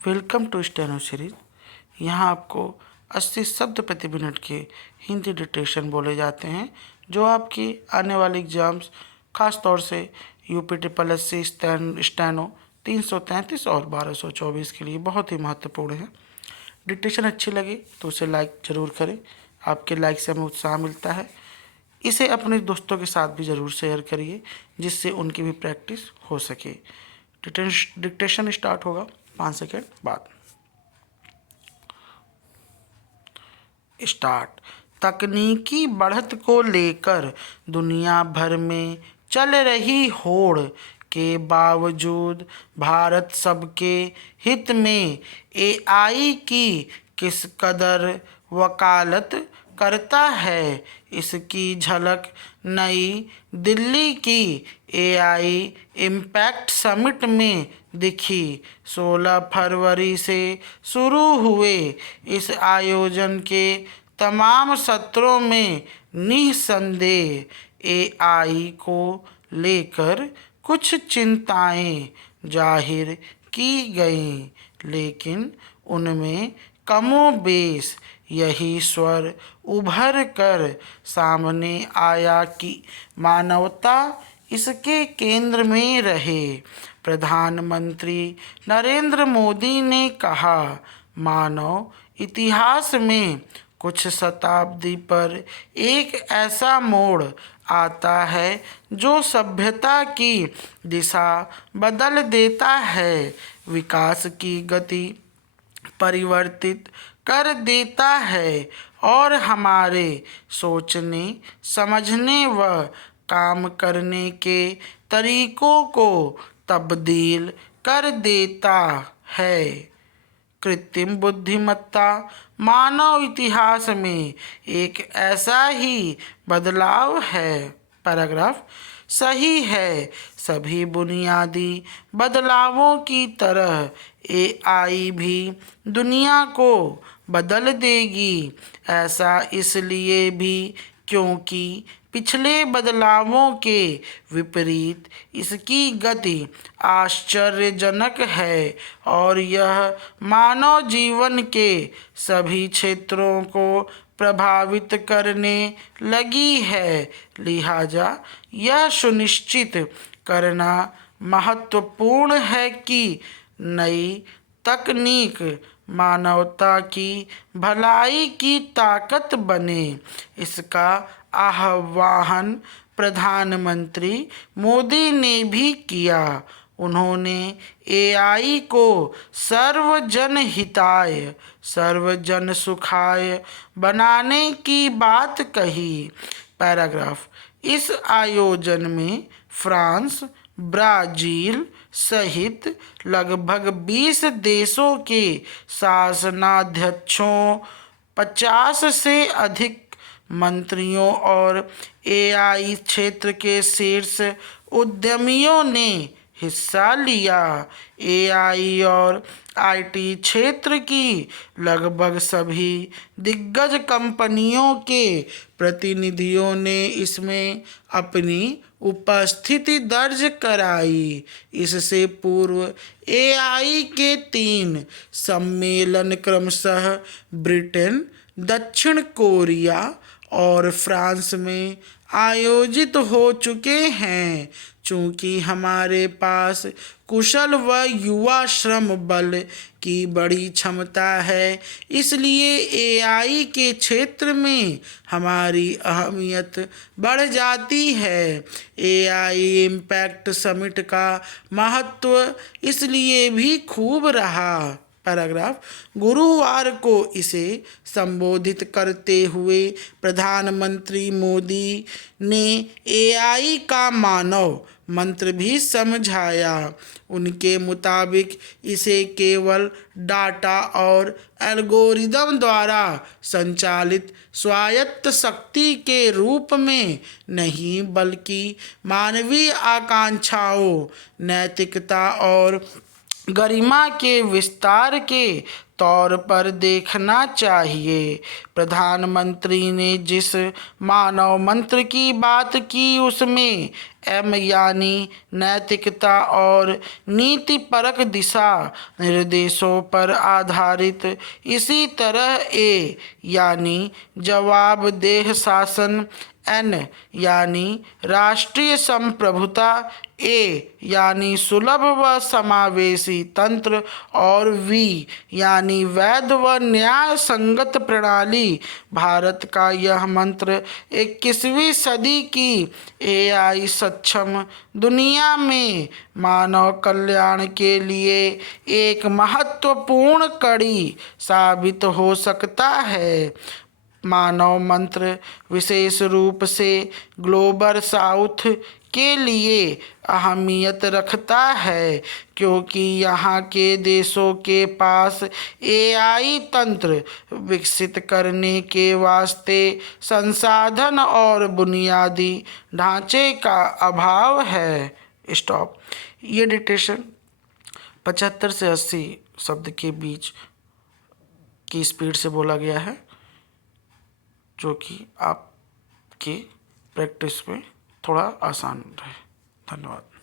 Welcome to steno series. यहाँ आपको 80 शब्द प्रति मिनट के हिंदी डिक्टेशन बोले जाते हैं, जो आपकी आने वाली एग्जाम्स, खास तौर से UP triple S C steno 333 और 1224 के लिए बहुत ही महत्वपूर्ण है। डिक्टेशन अच्छी लगे तो उसे लाइक ज़रूर करें, आपके लाइक से हमें उत्साह मिलता है। इसे अपने दोस्तों के साथ भी ज़रूर शेयर करिए, जिससे उनकी भी प्रैक्टिस हो सके। डिक्टेशन स्टार्ट होगा 5 सेकेंड बाद। स्टार्ट। तकनीकी बढ़त को लेकर दुनिया भर में चल रही होड़ के बावजूद भारत सबके हित में एआई की किस कदर वकालत करता है, इसकी झलक नई दिल्ली की एआई इम्पैक्ट समिट में दिखी। 16 फरवरी से शुरू हुए इस आयोजन के तमाम सत्रों में निस्संदेह एआई को लेकर कुछ चिंताएं जाहिर की गईं, लेकिन उनमें कमोबेश यही स्वर उभर कर सामने आया कि मानवता इसके केंद्र में रहे। प्रधानमंत्री नरेंद्र मोदी ने कहा, मानव इतिहास में कुछ शताब्दी पर एक ऐसा मोड़ आता है जो सभ्यता की दिशा बदल देता है, विकास की गति परिवर्तित कर देता है और हमारे सोचने, समझने व काम करने के तरीकों को तब्दील कर देता है। कृत्रिम बुद्धिमत्ता मानव इतिहास में एक ऐसा ही बदलाव है। पैराग्राफ। सही है, सभी बुनियादी बदलावों की तरह एआई भी दुनिया को बदल देगी। ऐसा इसलिए भी क्योंकि पिछले बदलावों के विपरीत इसकी गति आश्चर्यजनक है और यह मानव जीवन के सभी क्षेत्रों को प्रभावित करने लगी है। लिहाजा यह सुनिश्चित करना महत्वपूर्ण है कि नई तकनीक मानवता की भलाई की ताकत बने। इसका आह्वान प्रधानमंत्री मोदी ने भी किया। उन्होंने एआई को सर्वजन हिताय, सर्वजन सुखाय बनाने की बात कही। पैराग्राफ। इस आयोजन में फ्रांस, ब्राज़ील सहित लगभग 20 देशों के शासनाध्यक्षों, 50 से अधिक मंत्रियों और एआई क्षेत्र के शीर्ष उद्यमियों ने हिस्सा लिया। एआई और आईटी क्षेत्र की लगभग सभी दिग्गज कंपनियों के प्रतिनिधियों ने इसमें अपनी उपस्थिति दर्ज कराई। इससे पूर्व एआई के 3 सम्मेलन क्रमशः ब्रिटेन, दक्षिण कोरिया और फ्रांस में आयोजित हो चुके हैं। चूँकि हमारे पास कुशल व युवा श्रम बल की बड़ी क्षमता है, इसलिए एआई के क्षेत्र में हमारी अहमियत बढ़ जाती है। एआई इम्पैक्ट समिट का महत्व इसलिए भी खूब रहा। पैराग्राफ। गुरुवार को इसे संबोधित करते हुए प्रधानमंत्री मोदी ने एआई का मानव मंत्र भी समझाया। उनके मुताबिक इसे केवल डाटा और एल्गोरिदम द्वारा संचालित स्वायत्त शक्ति के रूप में नहीं, बल्कि मानवीय आकांक्षाओं, नैतिकता और गरिमा के विस्तार के तौर पर देखना चाहिए। प्रधानमंत्री ने जिस मानव मंत्र की बात की उसमें एम यानी नैतिकता और नीतिपरक दिशा निर्देशों पर आधारित, इसी तरह ए यानी जवाबदेह शासन, एन यानी राष्ट्रीय संप्रभुता, ए यानी सुलभ व समावेशी तंत्र और वी यानी वैध व न्याय संगत प्रणाली। भारत का यह मंत्र 21वीं सदी की एआई सक्षम दुनिया में मानव कल्याण के लिए एक महत्वपूर्ण कड़ी साबित हो सकता है। मानव मंत्र विशेष रूप से ग्लोबल साउथ के लिए अहमियत रखता है, क्योंकि यहाँ के देशों के पास एआई तंत्र विकसित करने के वास्ते संसाधन और बुनियादी ढांचे का अभाव है। स्टॉप। ये डिक्टेशन 75 से 80 शब्द के बीच की स्पीड से बोला गया है, जो कि आपके प्रैक्टिस में थोड़ा आसान रहे। धन्यवाद।